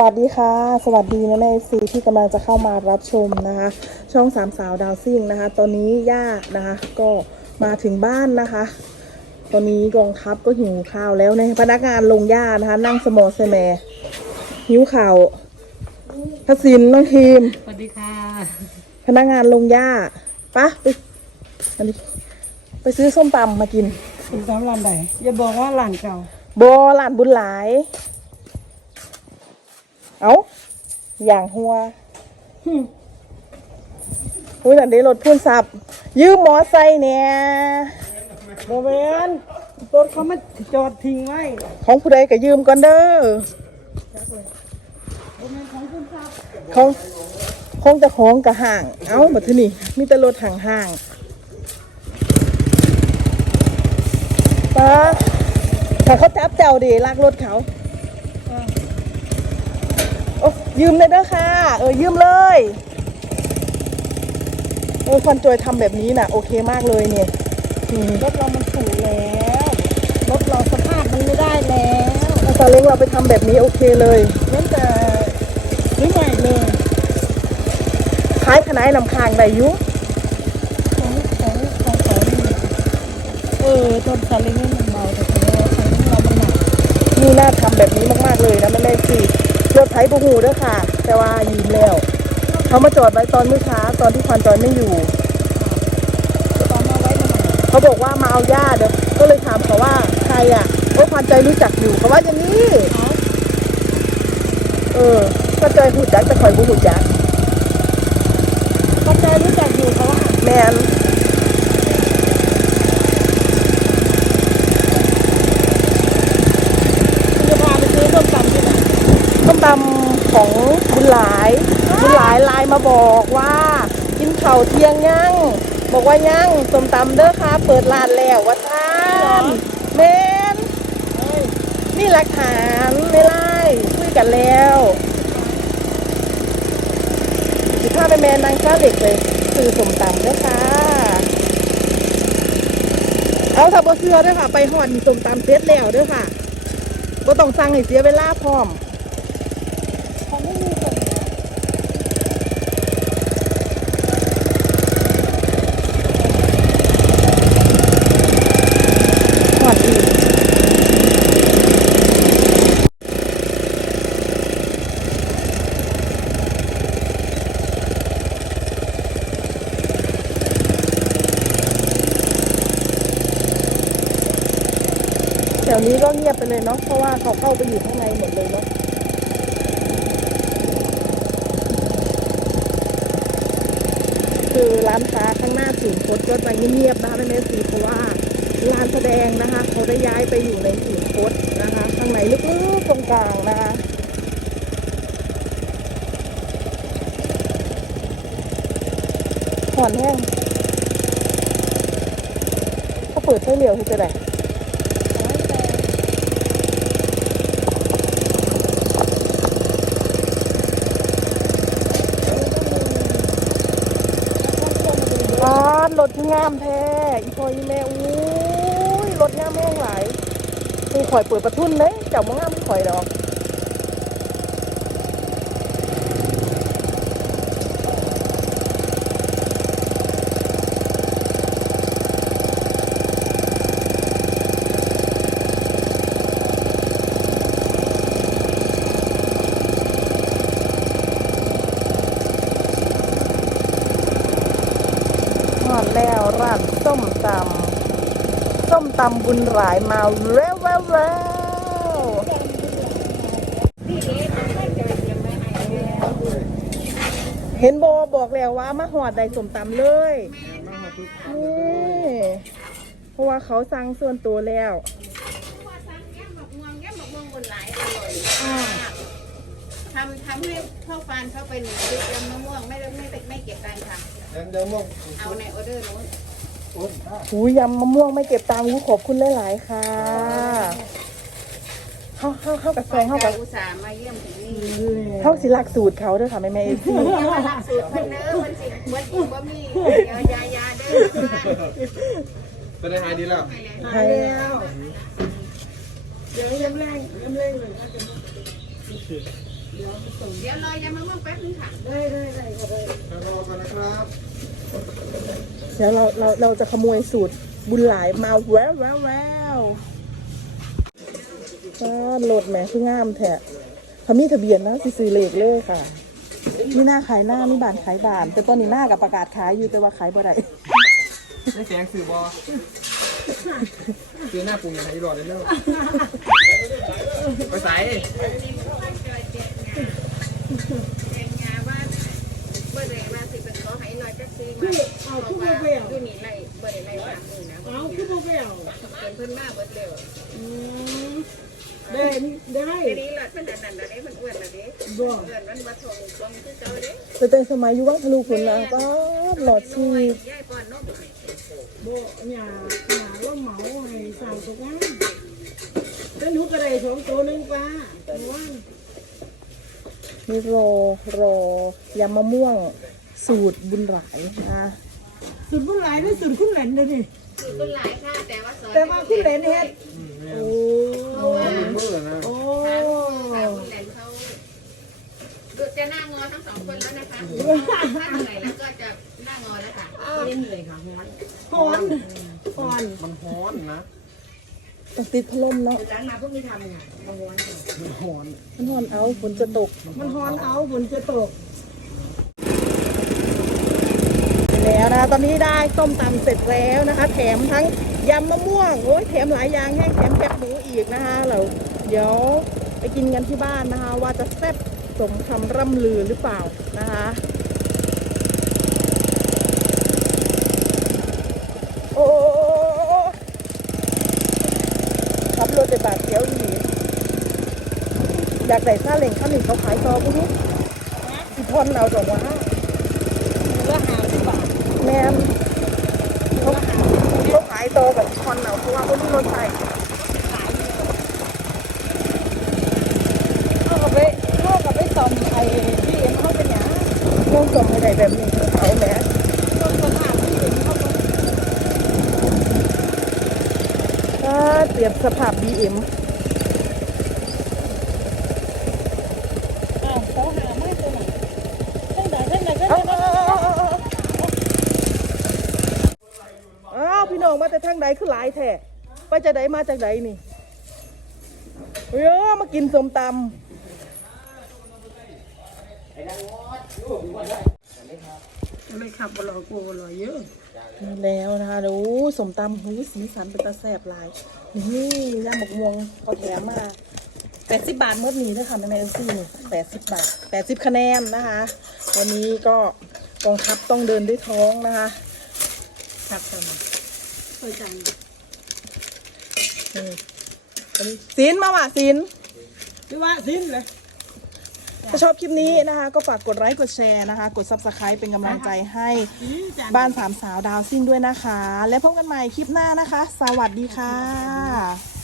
วัสดีค่ะ สวัสดีนะแม่ซีที่กำลังจะเข้ามารับชมนะคะ ช่องสามสาวดาวซิ่งนะคะ ตอนนี้ย่านะคะ ก็มาถึงบ้านนะคะ ตอนนี้กองทัพก็หิวข้าวแล้วนะพนักงานลงย่านะคะ นั่งสมอสแมหิวข่าวพระสินน้องทีมสวัสดีค่ะ พนักงานลงย่าปะไปอันนี้ไปซื้อส้มตำมากินคุณซ้ำร้านใดอย่าบอกว่าร้านเก่าโบหลานบุญหลาย เอาอย่างหัวอุ้ยนั่นได้รถพุ่นสับ ยืมมอไซค์เนี่ยบริเวณรถเขามาจอดทิ้งไว้ ของผู้ใดก็ยืมก่อนเด้อของของจะของกับห่าง เอ้ามาที่นี่มีแต่รถห่างห่างป้าถ้าเขาจับเจ้าดีลากรถเขา ยืมเลยเด้อค่ะ เออ ยืมเลยโอ้ยควันจอยทำแบบนี้น่ะ โอเคมากเลยเนี่ยอืมรถเรามันสูงแล้วรถเราสภาพมันไม่ได้แล้วถ้าซาเล้งเราไปทำแบบนี้โอเคเลยเล่นแต่ซื้อใหม่เลยคล้ายขนายนำคางได้อยุของของของเขานี่เออต้นซาเล้งนี่มันเบาแต่ของเราซาเล้งเรามันหนักนี่น่าทำแบบนี้มากๆเลยนะแม่แม่สิ รถไถบูหูเด้อค่ะ แต่ว่ายืมแล้ว เขามาจอดไว้ตอนเมื่อเช้าตอนที่ควันจอยไม่อยู่ ตอนมาไว้ทำไมเขาบอกว่ามาเอาย่าเดี๋ยวก็เลยถามเขาว่าใครอะโอ้ควันใจรู้จักอยู่เขาว่าอย่างนี้ เอาเออควันใจหูจักแต่คอยบูหูจักเข้าใจรู้จักอยู่เขาว่าแมน คุณจะพาไปซื้อส้มตำที่ไหน ต้มตำของบุญหลาย บุญหลายไลน์มาบอกว่า กินข้าวเที่ยงยังบอกว่ายังส้มตำเด้อค่ะ เปิดร้านแล้วว่าท่านแมนเฮ้ยนี่หลักฐานไม่ไล่คุยกันแล้วสิพาไปแมนนางฟ้าเด็กเลยคือส้มตำเด้อค่ะเอาถ้าบ่เสื้อเด้อค่ะ ไปหอดมีส้มตำเสร็จแล้วเด้อค่ะบ่ต้องสั่งให้เสียเวลาพร้อม เขาไม่มีคนนะ หอดอีก แถวนี้ก็เงียบไปเลยเนาะเพราะว่าเขาเข้าไปอยู่ข้างในหมดเลยเนาะคือร้านค้าข้างหน้าศูนย์โคตก็จะเงียบๆนะคะแม่แม่ซีเพราะว่าร้านแสดงนะคะ เขาได้ย้ายไปอยู่ในศูนย์โคตนะคะ ข้างในลึกๆตรงกลางนะคะถอนแห้งเขาเปิดไฟเหลียวที่จะได้อ๋ ถงามแท้อีพออีแม่อุ้ยรถงามแม่งหลายมีข่อยเปิดประทุนเลยเจ้ามงงามข่อยดอก ทอดแล้วร้านส้ม ตำส้มตำบุญหลายมาเร็วเร็วเร็วเห็นโบบอกแล้วว่ามาหอดใดส้มตำเลยนี่เพราะว่าเขาสั่งส่วนตัวแล้วทำทำให้พ่อฟานเขาเป็นดิบยำมะม่วงไม่ไม่ไม่เก็บตังค่ะยังเดิมมั่งเอาในออเดอร์นู้น หูยำมะม่วงไม่เก็บตังค์หูขอบคุณหลายๆค่ะเข้าเข้าเข้ากับซองเข้ากับอุตส่าห์มาเยี่ยมถึงนี่เข้าสิหลักสูตรเขาด้วยค่ะแม่แม่เอซี่เดี๋ยวว่าหลักสูตรคนเนอมันสิเหมือนอีกบ่มีเดี๋ยวยายาเด้อค่ะเป็นยังไงดีแล้วใช่แล้วเดี๋ยวย้ำแรงย้ำแรงเลยนะ เดี๋ยวรอยำมะม่วงแป๊บนึงค่ะได้ได้ได้ได้รอกันนะครับเดี๋ยวเราเราเราจะขโมยสูตรบุญหลายมาแววแววแววก็โหลดแหมคืองามแท้เขามีทะเบียนนะสิซื้อเลขเลยค่ะมีหน้าขายหน้ามีบานขายบาน แต่ตอนนี้หน้ากับประกาศขายอยู่แต่ว่าขายบ่ได้ได้แสงสื่อบอคือหน้าปรุงอย่างไรรอเลยเนาะไปใส่ เป็นงานว่าเมื่อไรว่าสิเป็นขอ ให้ลอยจักซีมาเอาขึ้นมาเบลคือนี่ไล่เมื่อไรไล่สามมือนะเอาคือโบเบลเป็นเพิ่นมาเบิดเร็วได้ได้ทีนี้หลอดมันอันนั้นอะไรมันอ้วนละเด้บ่อ้วนมันมาทงตรงคือเก่าเด้แต่แต่สมัยอยู่ว่างทะลุผลนะก็หลอดชียายป้อนนมให้โบหยาหยาว่าเหมาให้สาวตกงานแล้วหนูก็ได้สองตัวหนึ่งป้าแต่ว่านี่รอรอยำมะม่วง สูตรบุญหลายนะสุดผู้หลายด้วยสุดคุณแหลนเลยนี่คือคนหลายค่ะแต่ว่าสอนแต่ว่าคุณแหลนเฮ็ดโอ้เพราะว่ามือนะโอ้ทางทางคนแหลนเขาดูจะหน้างอทั้งสองคนแล้วนะคะถ้าเหนื่อยแล้วก็จะหน้างอแล้วค่ะฮอนฮอนมันฮ้อนนะต้องติดพัดลมเนาะล้างมาพวกนี้ทำไงมันฮ้อนมันนอนเอาฝนจะตก มันฮอนเอาฝนจะตก แล้วนะคะ ตอนนี้ได้ต้มตำเสร็จแล้วนะคะ แถมทั้งยำมะม่วงโอ้ยแถมหลายอย่างแห้งแถมแคบหมูอีกนะคะเราเดี๋ยวไปกินกันที่บ้านนะคะ ว่าจะแซ่บสมคำร่ำลือหรือเปล่านะคะโอ้โอ้โอ้โอ้โอ้ขับรถไปบาดเสียวอีอยากได้ซาเล้งข้าวหนึ่งเขาขายต่อปุ๊บสิพอนเอาจอกว่า เพื่อหาสิบบาท แม่นเขาเขาขายโตแบบคอนเหนาเพราะว่าคนที่รถไฟเข้ากับไปเข้ากับไปตอมไอ้ที่เอ็มเข้าเป็นหยังงงจมไม่ได้แบบนี้เขาแหม่ต้นสภาพที่เอ็มเข้าไปถ้าเปรียบสภาพ BM อ้าวเขาหาไม่ตัวไหนตั้งแต่ตั้งแต่ตั้ง เอ้า แต่ เอ้าเอ้าเอ้าเอ้าอ้าวพี่น้องมาแต่ทางใดคือหลายแท้ไปจากใดมาจากใดนี่เอ้ยมากินสมตำไม่ขับบลอกูบลอเยอะมาแล้วนะคะดูสมตำหูสีสันเป็นตาแสบลาย นี่ย่างหมกมวงเขาแถมมาแปดสิบบาทเมื่อนี้ด้วยค่ะในเอลซี่นี่แปดสิบบาทแปดสิบคะแนนนะคะ วันนี้ก็กองทัพต้องเดินด้วยท้องนะคะขับทำไมเค ยจังนี่อันนี้สินมาว่ะสินพี่ว่าสิ้นเลย ถ้าชอบคลิปนี้นะคะ ก็ฝากกดไลค์กดแชร์นะคะ กด subscribe เป็นกำลังใจให้อืมจานบ้านสามสาวดาวซิ่งด้วยนะคะ และพบกันใหม่คลิปหน้านะคะ สวัสดีค่ะ